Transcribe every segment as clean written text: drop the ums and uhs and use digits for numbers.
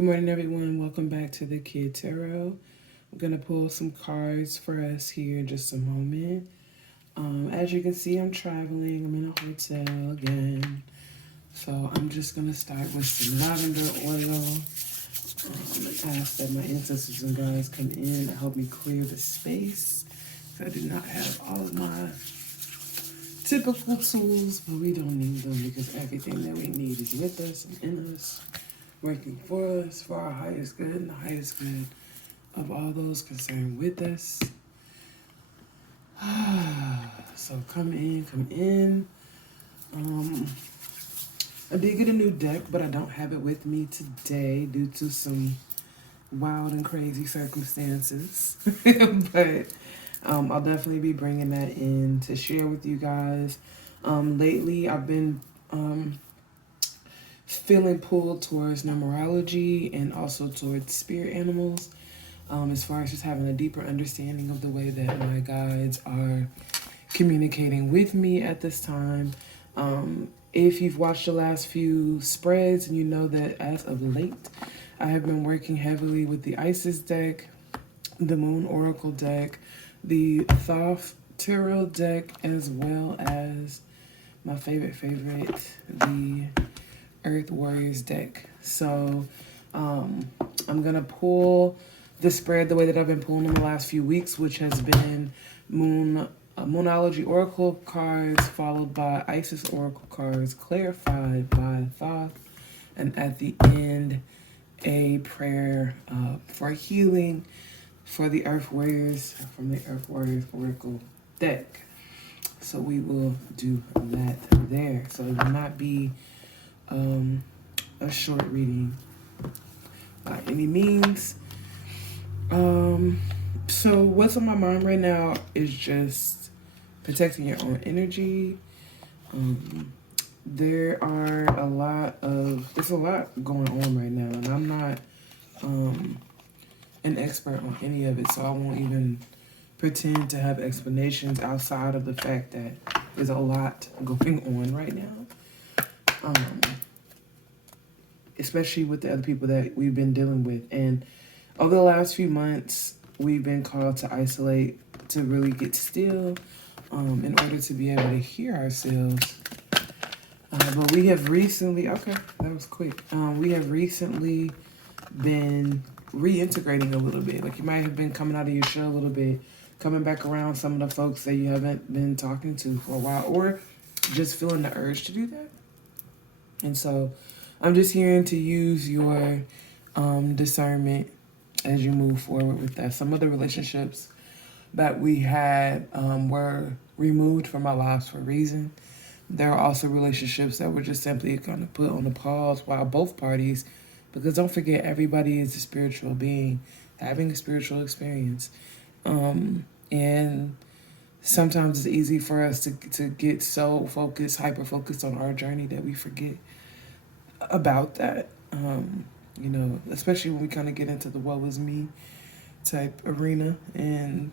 Good morning, everyone. Welcome back to the Kid Tarot. I'm going to pull some cards for us here in just a moment. As you can see, I'm traveling. I'm in a hotel again. So I'm just going to start with some lavender oil and ask that my ancestors and guides come in and help me clear the space. I do not have all of my typical tools, but we don't need them because everything that we need is with us and in us, working for us, for our highest good and the highest good of all those concerned with us. So come in, come in. I did get a new deck, but I don't have it with me today due to some wild and crazy circumstances. But I'll definitely be bringing that in to share with you guys. Lately, I've been feeling pulled towards numerology and also towards spirit animals, as far as just having a deeper understanding of the way that my guides are communicating with me at this time. If you've watched the last few spreads, and you know that as of late, I have been working heavily with the Isis deck, the Moon Oracle deck, the Thoth Tarot deck, as well as my favorite, the Earth Warriors deck. So I'm gonna pull the spread the way that I've been pulling in the last few weeks, which has been Moonology Oracle cards, followed by Isis Oracle cards, clarified by Thoth, and at the end, a prayer for healing for the Earth Warriors from the Earth Warriors Oracle deck. So we will do that there. So it will not be a short reading by any means. So what's on my mind right now is just protecting your own energy. There's a lot going on right now, and I'm not an expert on any of it, so I won't even pretend to have explanations outside of the fact that there's a lot going on right now. Especially with the other people that we've been dealing with. And over the last few months, we've been called to isolate, to really get still, in order to be able to hear ourselves. But we have recently, okay, that was quick. We have recently been reintegrating a little bit. Like, you might have been coming out of your shell a little bit, coming back around some of the folks that you haven't been talking to for a while, or just feeling the urge to do that. And so I'm just here to use your discernment as you move forward with that. Some of the relationships that we had were removed from our lives for a reason. There are also relationships that were just simply going to put on the pause while both parties, because don't forget, everybody is a spiritual being having a spiritual experience. And sometimes it's easy for us to get so focused, hyper-focused on our journey that we forget about that. Especially when we kind of get into the woe is me type arena, and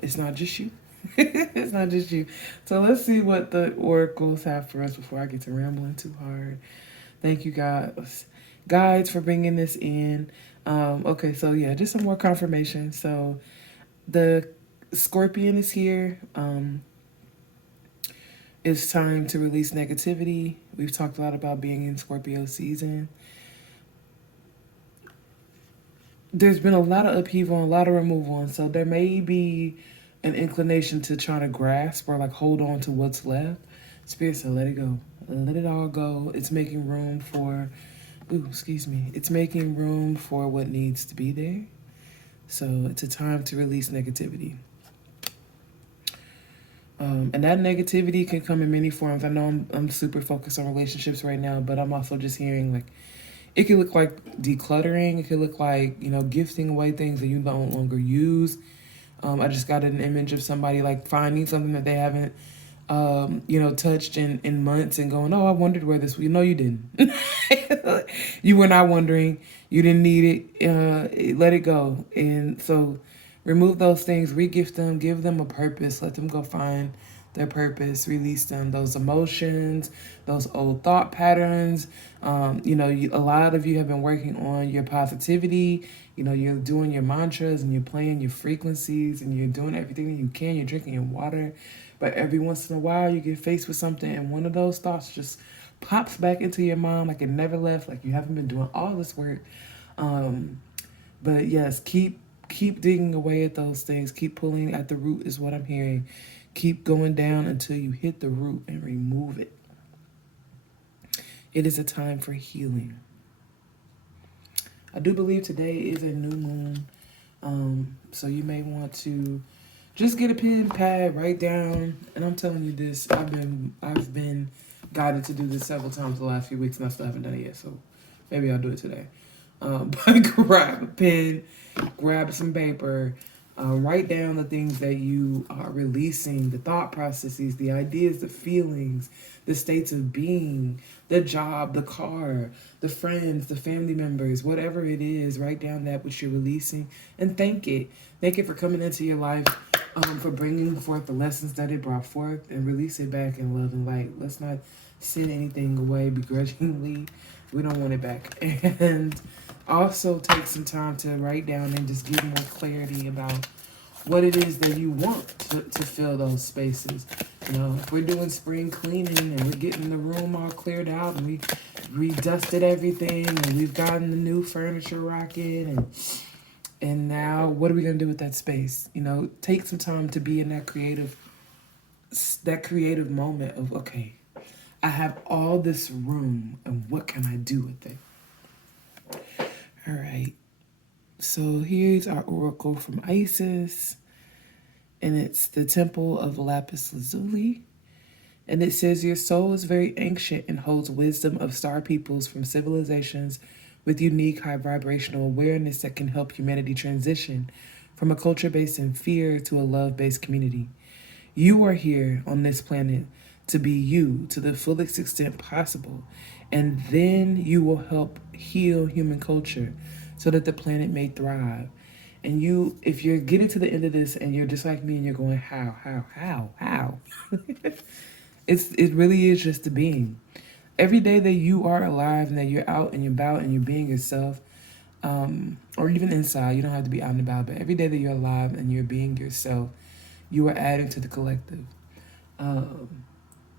it's not just you. It's not just you. So let's see what the oracles have for us before I get to rambling too hard. Thank you guides for bringing this in. Okay, so yeah, just some more confirmation. So the Scorpion is here. It's time to release negativity. We've talked a lot about being in Scorpio season. There's been a lot of upheaval, a lot of removal, and so there may be an inclination to try to grasp or like hold on to what's left. Spirit said, let it go. Let it all go. It's making room for, it's making room for what needs to be there. So it's a time to release negativity. And that negativity can come in many forms. I know I'm super focused on relationships right now, but I'm also just hearing like, it could look like decluttering. It could look like, gifting away things that you no longer use. I just got an image of somebody like finding something that they haven't, touched in months and going, oh, I wondered where this was. No, you didn't. You were not wondering. You didn't need it. Let it go. And so remove those things, regift them, give them a purpose, let them go find their purpose, release them, those emotions, those old thought patterns. A lot of you have been working on your positivity. You're doing your mantras and you're playing your frequencies and you're doing everything that you can. You're drinking your water. But every once in a while, you get faced with something and one of those thoughts just pops back into your mind like it never left, like you haven't been doing all this work. But yes, keep digging away at those things. Keep pulling at the root is what I'm hearing. Keep going down until you hit the root and remove it. It is a time for healing. I do believe today is a new moon. So you may want to just get a pen and pad, write down. And I'm telling you this, I've been guided to do this several times the last few weeks and I still haven't done it yet. So maybe I'll do it today. But grab a pen, grab some paper, write down the things that you are releasing, the thought processes, the ideas, the feelings, the states of being, the job, the car, the friends, the family members, whatever it is. Write down that which you're releasing and thank it. Thank it for coming into your life, for bringing forth the lessons that it brought forth, and release it back in love and light. Let's not send anything away begrudgingly. We don't want it back. And also take some time to write down and just give more clarity about what it is that you want to fill those spaces. If we're doing spring cleaning and we're getting the room all cleared out and we dusted everything and we've gotten the new furniture rocking and now what are we going to do with that space? Take some time to be in that creative moment of, okay, I have all this room and what can I do with it? All right, so here's our oracle from Isis, and it's the Temple of Lapis Lazuli, and it says, your soul is very ancient and holds wisdom of star peoples from civilizations with unique high vibrational awareness that can help humanity transition from a culture based in fear to a love-based community. You are here on this planet to be you to the fullest extent possible, and then you will help heal human culture so that the planet may thrive. And if you're getting to the end of this and you're just like me and you're going, how? It really is just the being. Every day that you are alive and that you're out and you're about and you're being yourself, or even inside, you don't have to be out and about, but every day that you're alive and you're being yourself, you are adding to the collective.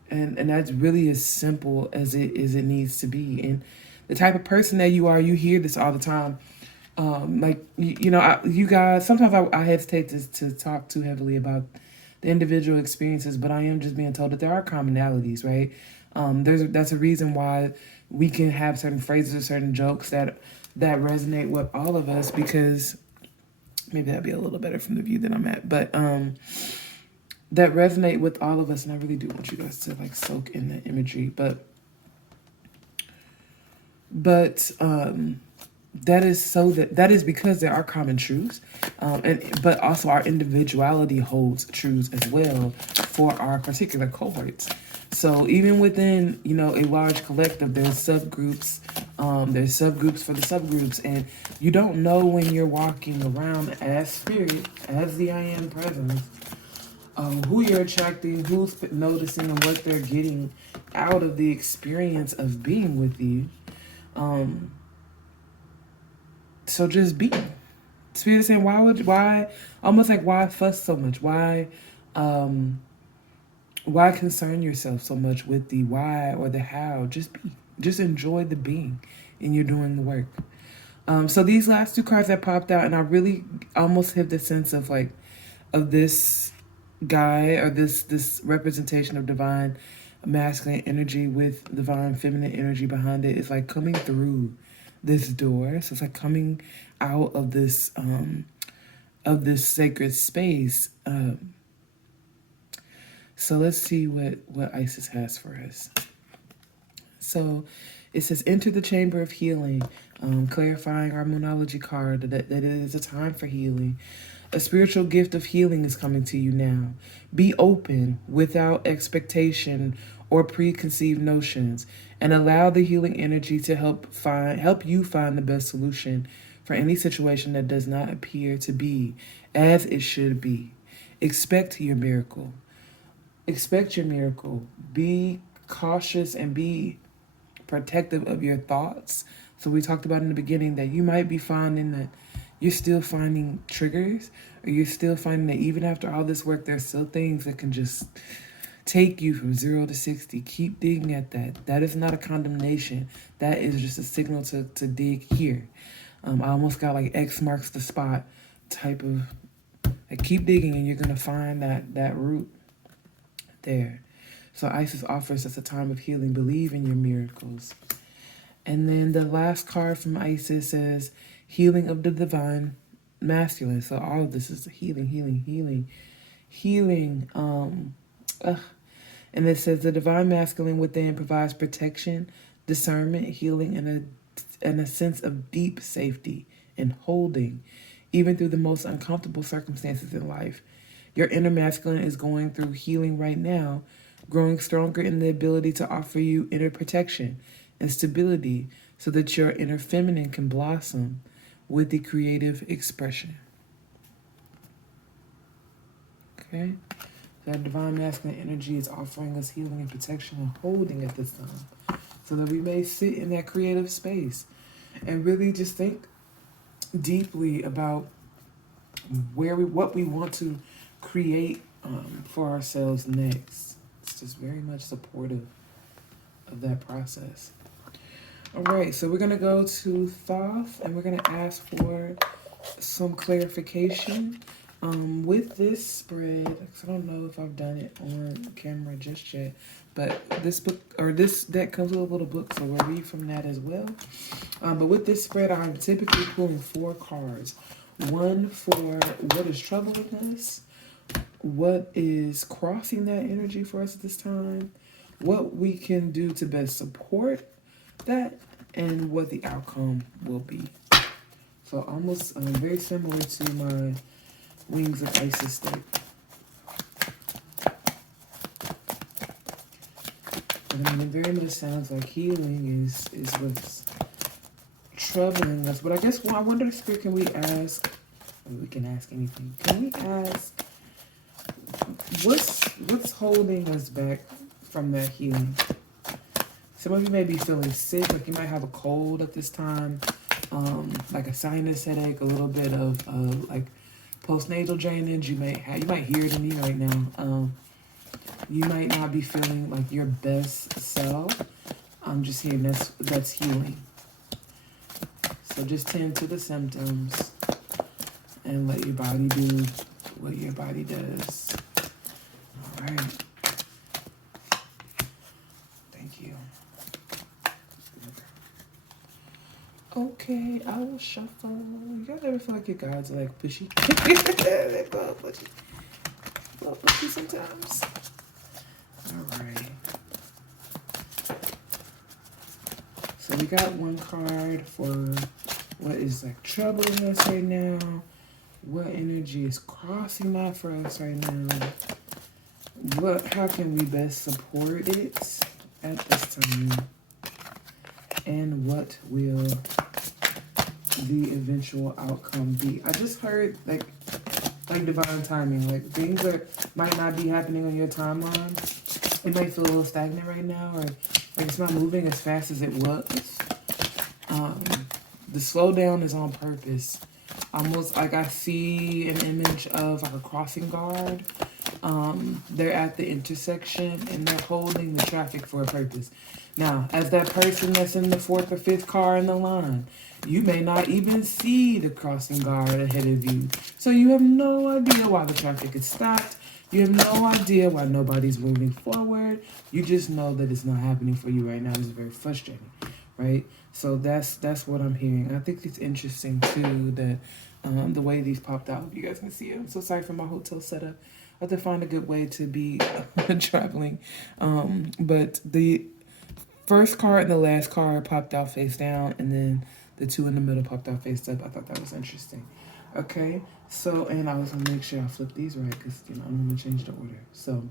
And that's really as simple as it needs to be. And the type of person that you are, you hear this all the time. You guys, sometimes I hesitate to talk too heavily about the individual experiences, but I am just being told that there are commonalities, right? That's a reason why we can have certain phrases or certain jokes that resonate with all of us, because maybe that'd be a little better from the view that I'm at, but that resonate with all of us, and I really do want you guys to soak in the imagery, but that is because there are common truths, but also our individuality holds truths as well for our particular cohorts. So even within, a large collective, there's subgroups. There's subgroups for the subgroups, and you don't know when you're walking around as spirit, as the I Am presence, who you're attracting, who's noticing, and what they're getting out of the experience of being with you. So just be. Spirit is saying, why fuss so much? Why concern yourself so much with the why or the how? Just be. Just enjoy the being, and you're doing the work. So these last two cards that popped out, and I really almost have the sense of this guy, or this representation of divine masculine energy with divine feminine energy behind it, is coming through this door. So it's coming out of this sacred space. So let's see what Isis has for us. So it says, enter the chamber of healing, clarifying our Moonology card that it is a time for healing. A spiritual gift of healing is coming to you now. Be open without expectation or preconceived notions, and allow the healing energy to help you find the best solution for any situation that does not appear to be as it should be. Expect your miracle. expect your miracle. Be cautious and be protective of your thoughts. So we talked about in the beginning that you might be finding that you're still finding triggers, or you're still finding that even after all this work, there's still things that can just take you from 0 to 60. Keep digging at that. That is not a condemnation. That is just a signal to dig here. I almost got like X marks the spot type of, like, keep digging and you're going to find that root there. So Isis offers us a time of healing. Believe in your miracles. And then the last card from Isis says healing of the divine masculine. So all of this is healing, healing, healing, healing. And it says the divine masculine within provides protection, discernment, healing, and a sense of deep safety and holding, even through the most uncomfortable circumstances in life. Your inner masculine is going through healing right now, growing stronger in the ability to offer you inner protection and stability so that your inner feminine can blossom with the creative expression. Okay? That divine masculine energy is offering us healing and protection and holding at this time so that we may sit in that creative space and really just think deeply about what we want to create for ourselves next. It's just very much supportive of that process. All right, so we're going to go to Thoth and we're going to ask for some clarification. With this spread, because I don't know if I've done it on camera just yet, but this book, or this deck comes with a little book, so we'll read from that as well. But with this spread, I'm typically pulling 4 cards. One for what is troubling us, what is crossing that energy for us at this time, what we can do to best support that, and what the outcome will be. So almost very similar to my Wings of Isis deck. But I mean, it very much sounds like healing is what's troubling us. But I guess, well, I wonder if Spirit, can we ask, we can ask anything. Can we ask, what's holding us back from that healing? Some of you may be feeling sick, like you might have a cold at this time, like a sinus headache, a little bit of like postnatal drainage. You might hear it in me right now. You might not be feeling like your best self. I'm just hearing that's healing. So just tend to the symptoms and let your body do what your body does. All right. Thank you. Okay, I will shuffle. You guys ever feel like your guides are like pushy? They go pushy. A little pushy sometimes. Alright. So we got one card for what is like troubling us right now. What energy is crossing that for us right now? How can we best support it at this time? And what will the eventual outcome be? I just heard like divine timing. Like things that might not be happening on your timeline. It might feel a little stagnant right now, or like it's not moving as fast as it was. The slowdown is on purpose. Almost like I see an image of like a crossing guard. They're at the intersection and they're holding the traffic for a purpose. Now, as that person that's in the 4th or 5th car in the line, you may not even see the crossing guard ahead of you. So you have no idea why the traffic is stopped. You have no idea why nobody's moving forward. You just know that it's not happening for you right now. It's very frustrating, right? So that's what I'm hearing. I think it's interesting, too, that the way these popped out, you guys can see it. I'm so sorry for my hotel setup. I have to find a good way to be traveling. But the first card and the last card popped out face down, and then the 2 in the middle popped out face up. I thought that was interesting. Okay, so, and I was going to make sure I flip these right because, you know, I'm going to change the order. So,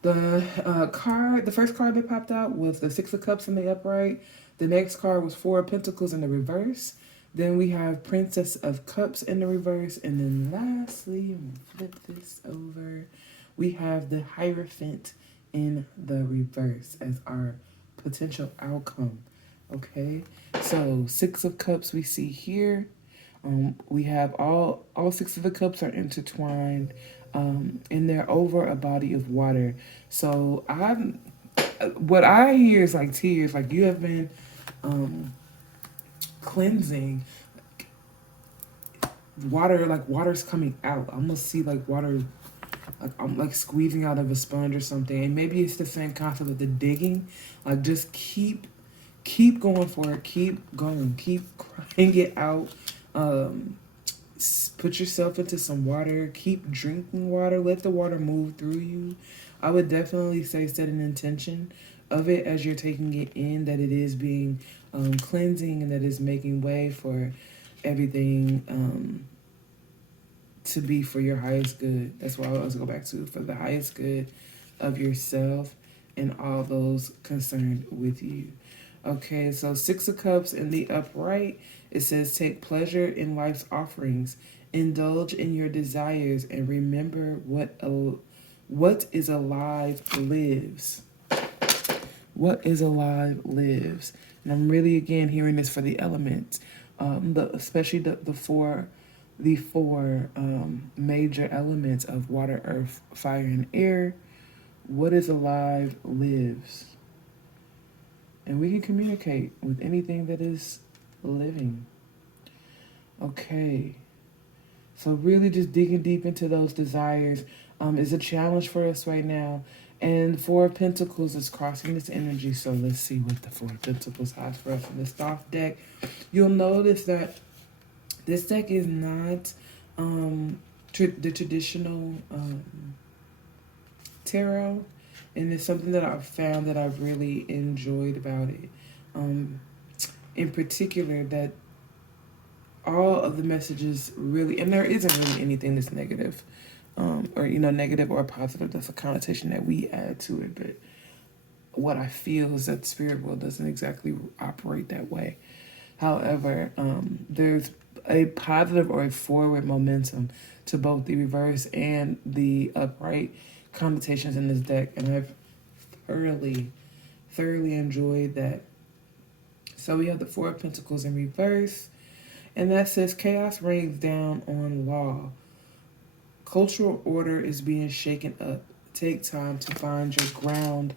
the first card that popped out was the 6 of Cups in the upright. The next card was 4 of Pentacles in the reverse. Then we have Princess of Cups in the reverse. And then lastly, I'm going to flip this over. we have the Hierophant in the reverse as our potential outcome. Okay, so Six of Cups we see here. We have all six of the cups are intertwined, and they're over a body of water. So what I hear is like tears, like you have been cleansing. Water, like water's coming out. I almost see like water, like I'm like squeezing out of a sponge or something. And maybe it's the same concept of the digging. Like just keep going for it. Keep going. Keep crying it out. Put yourself into some water. Keep drinking water. Let the water move through you. I would definitely say set an intention of it as you're taking it in, that it is being cleansing and that is making way for everything to be for your highest good. That's what I always go back to, for the highest good of yourself and all those concerned with you. Okay, so Six of Cups in the upright, it says take pleasure in life's offerings, indulge in your desires, and remember what is alive lives. What is alive lives. And I'm really again hearing this for the elements, especially the four major elements of water, earth, fire, and air. What is alive lives. And we can communicate with anything that is living. Okay. So really just digging deep into those desires is a challenge for us right now. And Four of Pentacles is crossing this energy. So let's see what the Four of Pentacles has for us in this soft deck. You'll notice that this deck is not the traditional tarot. And it's something that I've found that I've really enjoyed about it. In particular, that all of the messages really, and there isn't really anything that's negative, or negative or positive. That's a connotation that we add to it. But what I feel is that the spirit world doesn't exactly operate that way. However, there's a positive or a forward momentum to both the reverse and the upright connotations in this deck, and I've thoroughly enjoyed that. So we have the Four of Pentacles in reverse, and that says chaos rains down on law. Cultural order is being shaken up. Take time to find your ground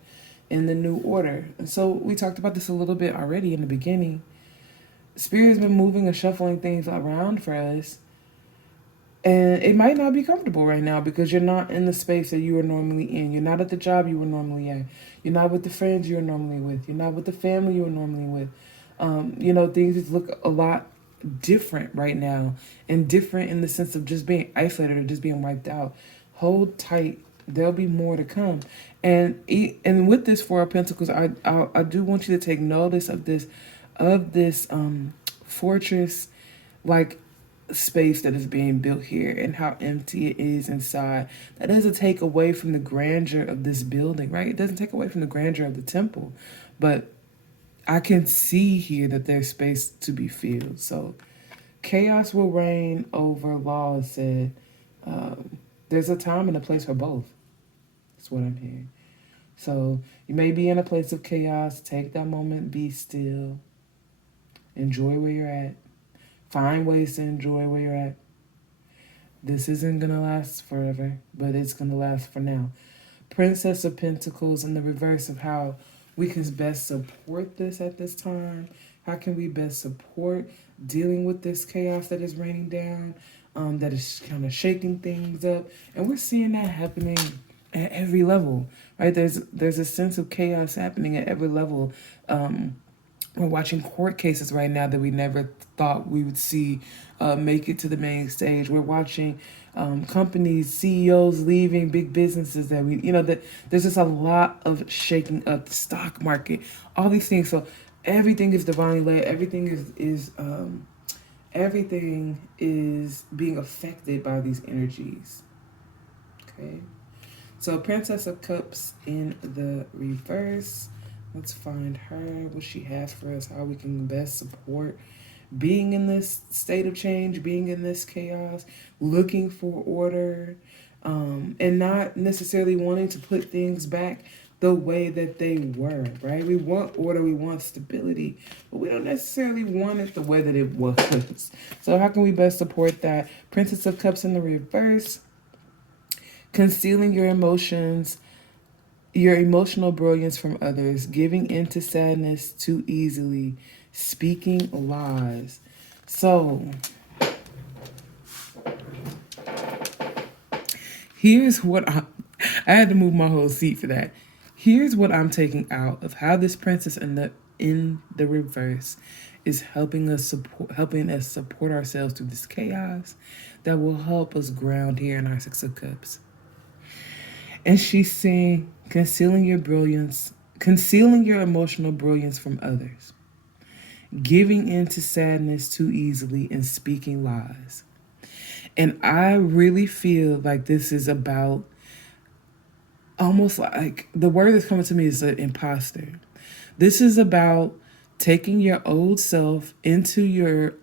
in the new order. And so we talked about this a little bit already in the beginning. Spirit has been moving and shuffling things around for us. And it might not be comfortable right now because you're not in the space that you are normally in. You're not at the job you were normally at. You're not with the friends you're normally with. You're not with the family you're normally with. Things just look a lot different right now, and different in the sense of just being isolated or just being wiped out. Hold tight. There'll be more to come. And with this Four of Pentacles, I do want you to take notice of this fortress like space that is being built here and how empty it is inside. That doesn't take away from the grandeur of this building, right? It doesn't take away from the grandeur of the temple, but I can see here that there's space to be filled. So chaos will reign over law, it said. There's a time and a place for both. That's what I'm hearing. So you may be in a place of chaos. Take that moment, be still. Enjoy where you're at. Find ways to enjoy where you're at. This isn't going to last forever, but it's going to last for now. Princess of Pentacles in the reverse of how we can best support this at this time. How can we best support dealing with this chaos that is raining down, that is kind of shaking things up? And we're seeing that happening at every level, right? There's a sense of chaos happening at every level. We're watching court cases right now that we never thought we would see make it to the main stage. We're watching companies, CEOs leaving big businesses that that there's just a lot of shaking up the stock market, all these things. So everything is divinely led. Everything is being affected by these energies. Okay. So Princess of Cups in the reverse. Let's find her, what she has for us, how we can best support being in this state of change, being in this chaos, looking for order, and not necessarily wanting to put things back the way that they were, right? We want order, we want stability, but we don't necessarily want it the way that it was. So how can we best support that? Princess of Cups in the reverse, concealing your emotions, your emotional brilliance from others, giving into sadness too easily, speaking lies. So here's what I had to move my whole seat for that. Here's what I'm taking out of how this princess in the reverse is helping us support ourselves through this chaos that will help us ground here in our Six of Cups. And she's saying, concealing your emotional brilliance from others, giving into sadness too easily, and speaking lies. And I really feel like this is about almost like the word that's coming to me is an imposter. This is about taking your old self into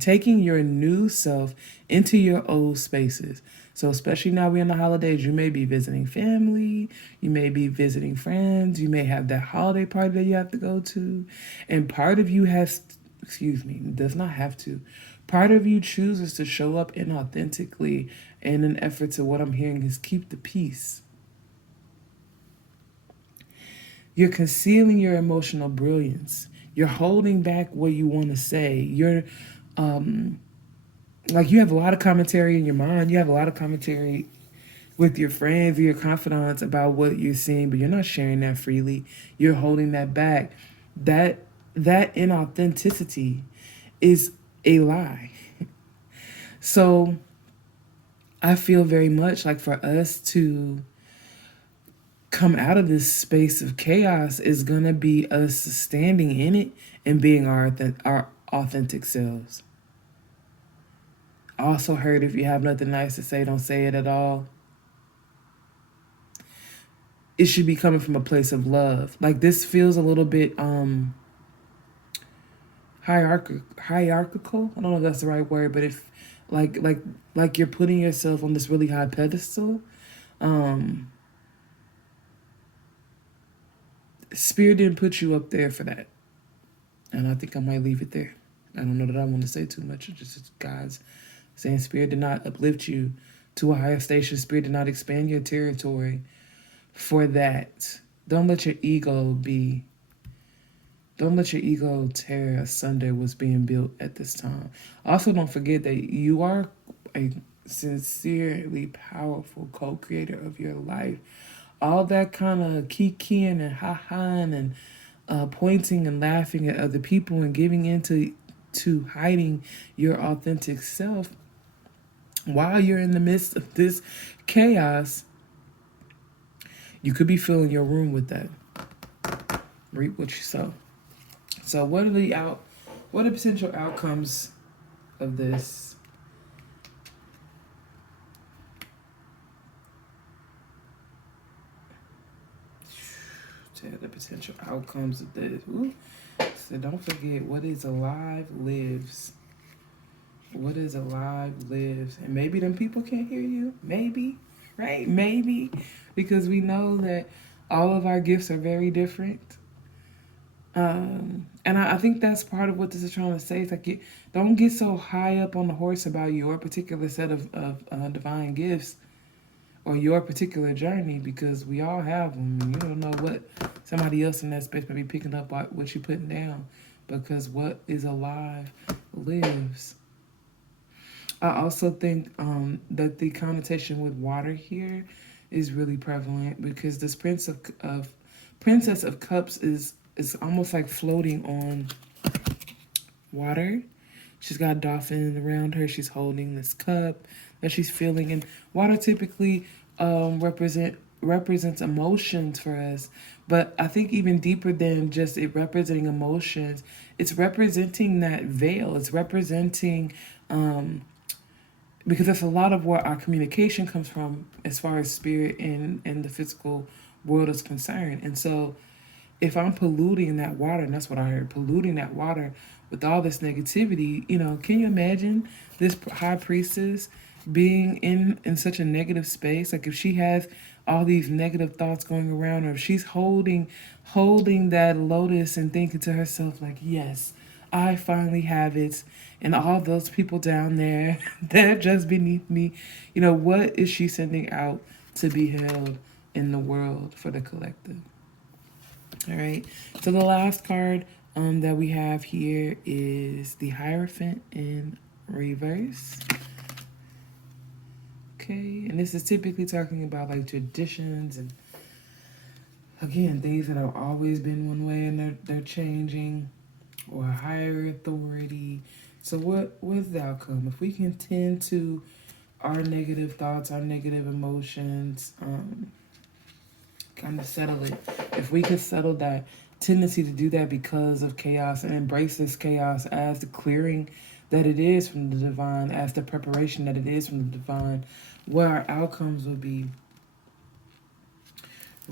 taking your new self into your old spaces. So especially now we're in the holidays, you may be visiting family, you may be visiting friends, you may have that holiday party that you have to go to. And part of you does not have to. Part of you chooses to show up inauthentically in an effort to, what I'm hearing is, keep the peace. You're concealing your emotional brilliance. You're holding back what you want to say. You're, you have a lot of commentary in your mind. You have a lot of commentary with your friends or your confidants about what you're seeing, but you're not sharing that freely. You're holding that back. That inauthenticity is a lie. So I feel very much like for us to come out of this space of chaos is going to be us standing in it and being our authentic selves. I also heard, if you have nothing nice to say, don't say it at all. It should be coming from a place of love. Like, this feels a little bit hierarchical. I don't know if that's the right word, but if like you're putting yourself on this really high pedestal. Spirit didn't put you up there for that. And I think I might leave it there. I don't know that I want to say too much. It's just God's saying Spirit did not uplift you to a higher station. Spirit did not expand your territory for that. Don't let your ego tear asunder what's being built at this time. Also, don't forget that you are a sincerely powerful co-creator of your life. All that kind of kikiing and ha-haing and pointing and laughing at other people and giving into hiding your authentic self while you're in the midst of this chaos, you could be filling your room with that. Reap what you sow. So what are potential outcomes of this? The potential outcomes of this. Ooh. So don't forget, what is alive lives. What is alive lives. And maybe them people can't hear you. Maybe. Right? Maybe. Because we know that all of our gifts are very different. And I think that's part of what this is trying to say. It's like, don't get so high up on the horse about your particular set of divine gifts or your particular journey, because we all have them. And you don't know what somebody else in that space may be picking up what you're putting down, because what is alive lives. I also think that the connotation with water here is really prevalent, because this Princess of Cups is almost like floating on water. She's got a dolphin around her. She's holding this cup that she's feeling. And water typically represents emotions for us. But I think even deeper than just it representing emotions, it's representing that veil. It's representing, because that's a lot of where our communication comes from as far as spirit and the physical world is concerned. And so if I'm polluting that water, and that's what I heard, polluting that water with all this negativity, can you imagine this high priestess being in such a negative space, like if she has all these negative thoughts going around, or if she's holding that lotus and thinking to herself like, yes, I finally have it, and all those people down there that are just beneath me, what is she sending out to be held in the world for the collective? All right, so the last card that we have here is the Hierophant in reverse. Okay, and this is typically talking about like traditions and, again, things that have always been one way and they're changing, or a higher authority. So what's the outcome? If we can tend to our negative thoughts, our negative emotions, kind of settle it. If we could settle that tendency to do that because of chaos and embrace this chaos as the clearing that it is from the divine, as the preparation that it is from the divine, what our outcomes will be,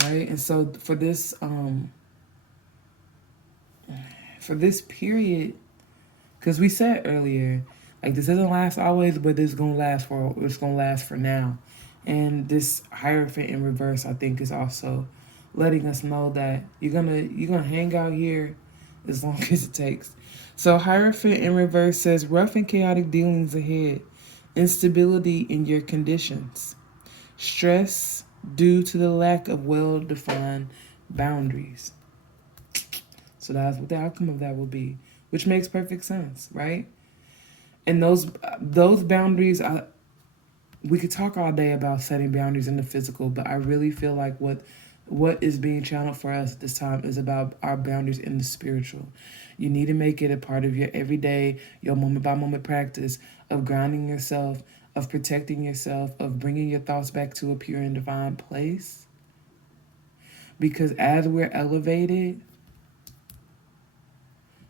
right? And so for this period, because we said earlier, like, this doesn't last always, but it's gonna last for now. And this Hierophant in reverse, I think, is also letting us know that you're gonna hang out here as long as it takes. So Hierophant in reverse says, rough and chaotic dealings ahead, instability in your conditions, stress due to the lack of well-defined boundaries. So that's what the outcome of that will be, which makes perfect sense, right? And those boundaries, we could talk all day about setting boundaries in the physical, but I really feel like what is being channeled for us at this time is about our boundaries in the spiritual. You need to make it a part of your everyday, your moment by moment practice of grounding yourself, of protecting yourself, of bringing your thoughts back to a pure and divine place. Because as we're elevated,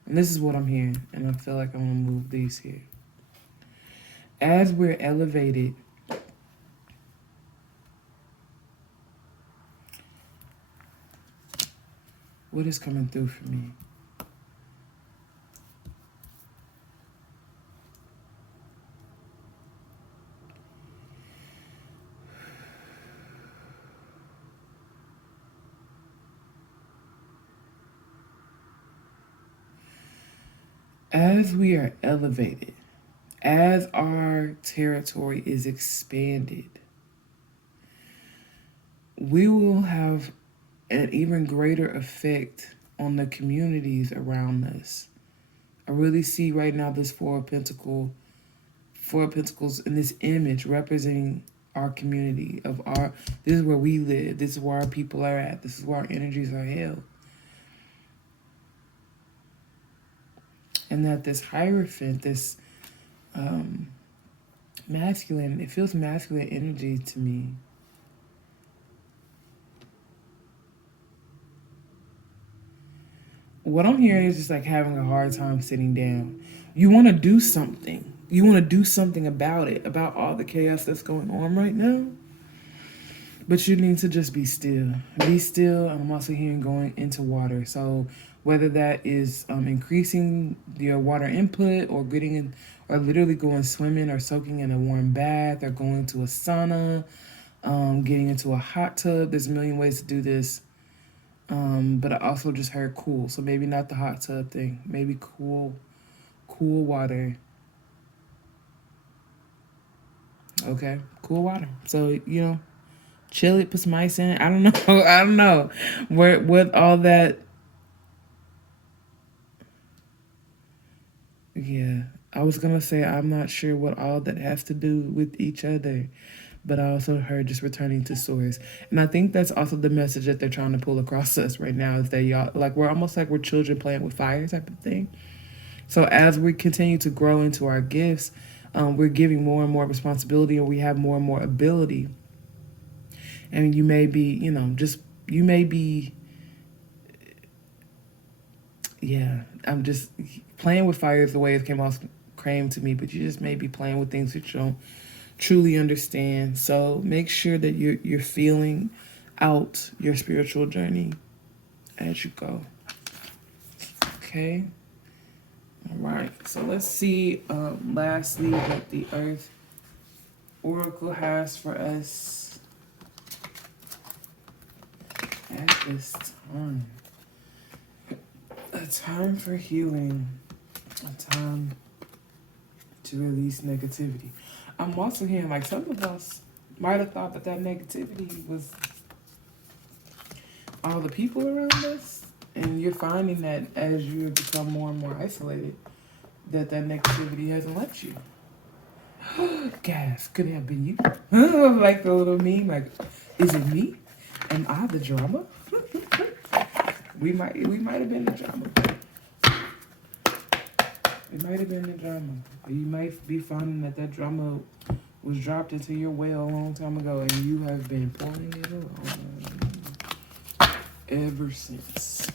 and this is what I'm hearing, and I feel like I'm going to move these here. As we're elevated, what is coming through for me? As we are elevated, as our territory is expanded, we will have an even greater effect on the communities around us. I really see right now this Four of Pentacles in this image representing our community this is where we live, this is where our people are at, this is where our energies are held. And that this Hierophant, this masculine, it feels masculine energy to me. What I'm hearing is just like having a hard time sitting down. You want to do something. You want to do something about it, about all the chaos that's going on right now. But you need to just be still. Be still. I'm also hearing going into water. So whether that is increasing your water input, or getting in, or literally going swimming, or soaking in a warm bath, or going to a sauna, getting into a hot tub. There's a million ways to do this. But I also just heard cool. So maybe not the hot tub thing. Maybe cool water. Okay, cool water. So, chill it, put some ice in it. I don't know. I don't know. With all that. Yeah, I was going to say I'm not sure what all that has to do with each other. But I also heard just returning to source. And I think that's also the message that they're trying to pull across us right now, is that y'all, like, we're almost like we're children playing with fire type of thing. So as we continue to grow into our gifts, we're giving more and more responsibility, and we have more and more ability. And you may be, I'm just playing with fire is the way it came to me, but you just may be playing with things that you don't truly understand. So make sure that you're feeling out your spiritual journey as you go. Okay. All right. So let's see. Lastly, what the Earth Oracle has for us at this time. A time for healing. A time to release negativity. I'm also hearing like some of us might have thought that that negativity was all the people around us. And you're finding that as you become more and more isolated, that negativity hasn't left you. Gas, could it have been you? Like the little meme, like, is it me? Am I the drama? we might have been the drama. It might have been the drama. Or you might be finding that drama was dropped into your well a long time ago, and you have been pouring it along ever since.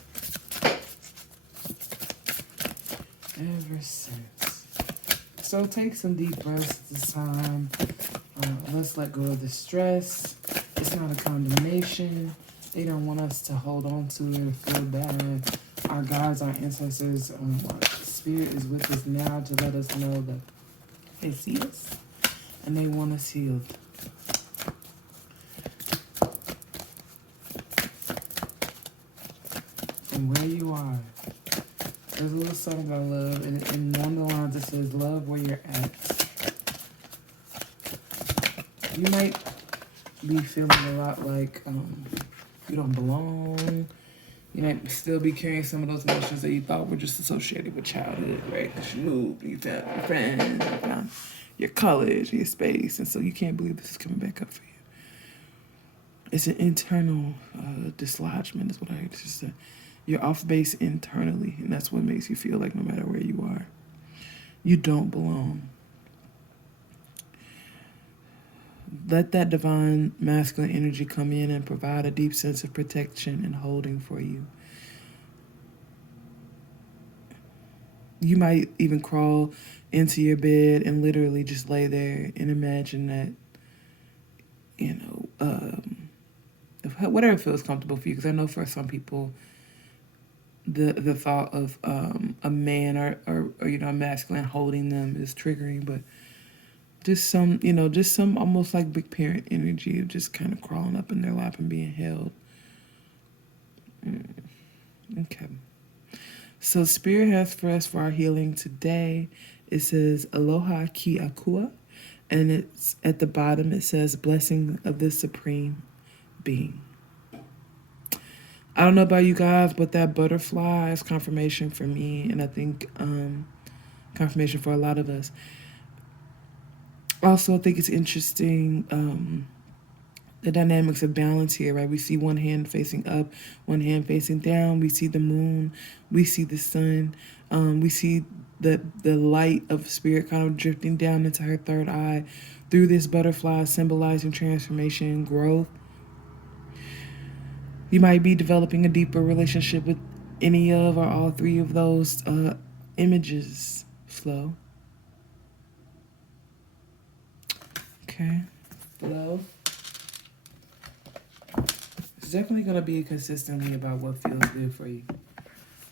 Ever since. So take some deep breaths this time. Let's let go of the stress. It's not a condemnation. They don't want us to hold on to it or feel bad. Our guides, our ancestors, our spirit is with us now to let us know that they see us and they want us healed. And where you are, there's a little song I love, and in one of the lines it says, love where you're at. You might be feeling a lot like you don't belong. You might still be carrying some of those emotions that you thought were just associated with childhood, right? Because you moved, you found your friends, you found your college, your space, and so you can't believe this is coming back up for you. It's an internal dislodgement is what I heard. It's just you're off base internally, and that's what makes you feel like no matter where you are, you don't belong. Let that divine masculine energy come in and provide a deep sense of protection and holding for you. You might even crawl into your bed and literally just lay there and imagine that, whatever feels comfortable for you. Because I know for some people, the thought of a man or a masculine holding them is triggering, but just some almost like big parent energy of just kind of crawling up in their lap and being held. Okay. So Spirit has for us for our healing today, it says Aloha Ki Akua, and it's at the bottom it says blessing of the Supreme Being. I don't know about you guys, but that butterfly is confirmation for me, and I think confirmation for a lot of us. Also, I think it's interesting the dynamics of balance here, right? We see one hand facing up, one hand facing down. We see the moon, we see the sun, we see the light of spirit kind of drifting down into her third eye through this butterfly, symbolizing transformation and growth. You might be developing a deeper relationship with any of or all three of those images. Flow. Okay. Flow. It's definitely going to be consistently about what feels good for you.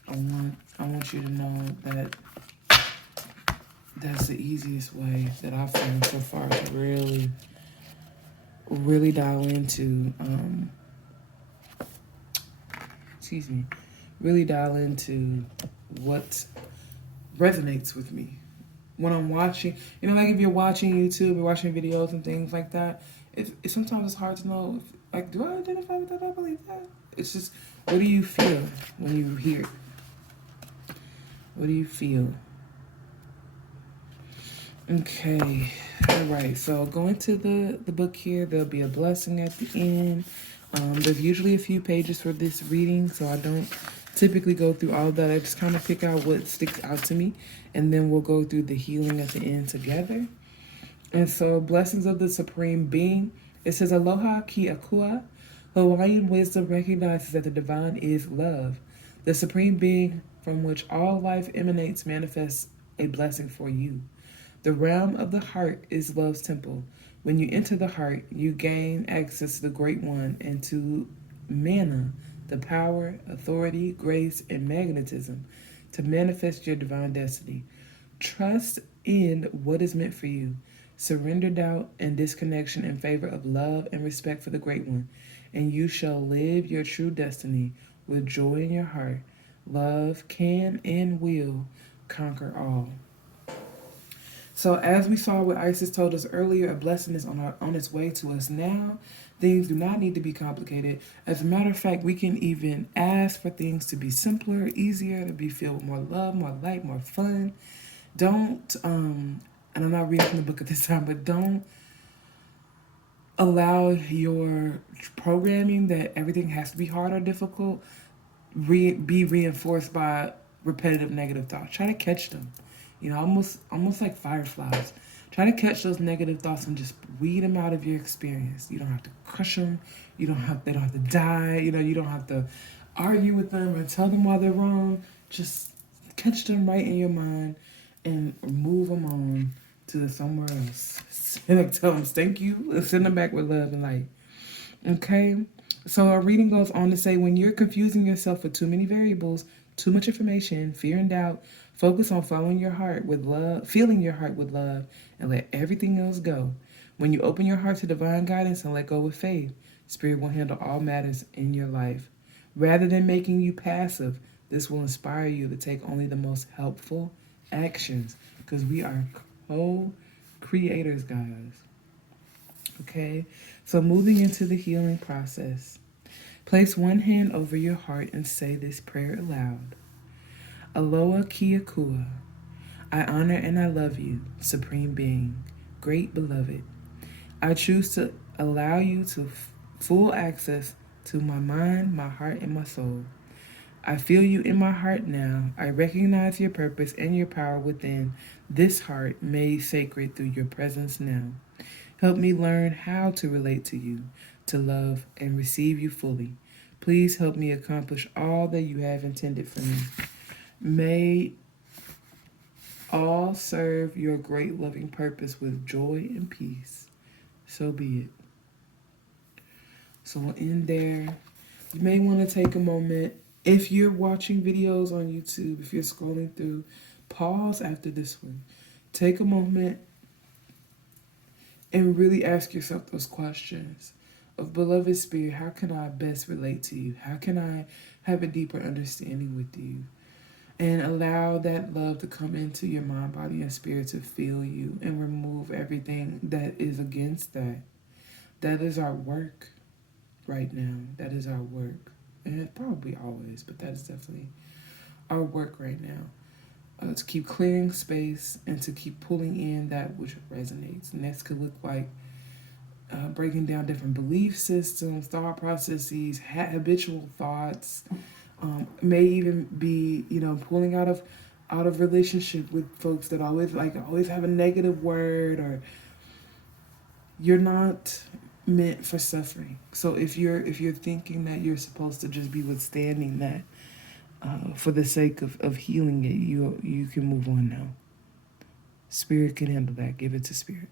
I want you to know that that's the easiest way that I've found so far to really dial into really dial into what resonates with me when I'm watching. Like if you're watching YouTube, you're watching videos and things like that, sometimes it's hard to know if, do I identify with that? I believe that. It's just, what do you feel when you hear it? What do you feel? Okay. All right. So going to the book here, there'll be a blessing at the end. There's usually a few pages for this reading, so I don't typically go through all of that. I just kind of pick out what sticks out to me, and then we'll go through the healing at the end together. And so, blessings of the Supreme Being. It says, Aloha Ki Akua. Hawaiian wisdom recognizes that the divine is love. The Supreme Being from which all life emanates manifests a blessing for you. The realm of the heart is love's temple. When you enter the heart, you gain access to the Great One and to mana, the power, authority, grace, and magnetism to manifest your divine destiny. Trust in what is meant for you. Surrender doubt and disconnection in favor of love and respect for the Great One, and you shall live your true destiny with joy in your heart. Love can and will conquer all. So, as we saw what Isis told us earlier, a blessing is on its way to us now. Things do not need to be complicated. As a matter of fact, we can even ask for things to be simpler, easier, to be filled with more love, more light, more fun. Don't, and I'm not reading from the book at this time, but don't allow your programming that everything has to be hard or difficult be reinforced by repetitive negative thoughts. Try to catch them, almost like fireflies. Try to catch those negative thoughts and just weed them out of your experience. You don't have to crush them. They don't have to die. You don't have to argue with them or tell them why they're wrong. Just catch them right in your mind and move them on to somewhere else. And tell them thank you and send them back with love and light. Okay? So our reading goes on to say, when you're confusing yourself with too many variables, too much information, fear and doubt, focus on following your heart with love, feeling your heart with love, and let everything else go. When you open your heart to divine guidance and let go with faith, Spirit will handle all matters in your life. Rather than making you passive, this will inspire you to take only the most helpful actions, because we are co-creators, guys. Okay, so moving into the healing process. Place one hand over your heart and say this prayer aloud. Aloha Kia Kua. I honor and I love you, Supreme Being, Great Beloved. I choose to allow you to full access to my mind, my heart, and my soul. I feel you in my heart now. I recognize your purpose and your power within this heart made sacred through your presence now. Help me learn how to relate to you, to love and receive you fully. Please help me accomplish all that you have intended for me. May all serve your great loving purpose with joy and peace. So be it. So we'll end there. You may want to take a moment. If you're watching videos on YouTube, if you're scrolling through, pause after this one. Take a moment and really ask yourself those questions of, beloved Spirit, how can I best relate to you? How can I have a deeper understanding with you? And allow that love to come into your mind, body, and spirit to fill you and remove everything that is against that. That is our work right now. That is our work. And it probably always, but that is definitely our work right now. To keep clearing space and to keep pulling in that which resonates. And this could look like breaking down different belief systems, thought processes, habitual thoughts. May even be, pulling out of relationship with folks that always have a negative word, or you're not meant for suffering. So if you're thinking that you're supposed to just be withstanding that for the sake of healing it, you can move on now. Spirit can handle that. Give it to Spirit.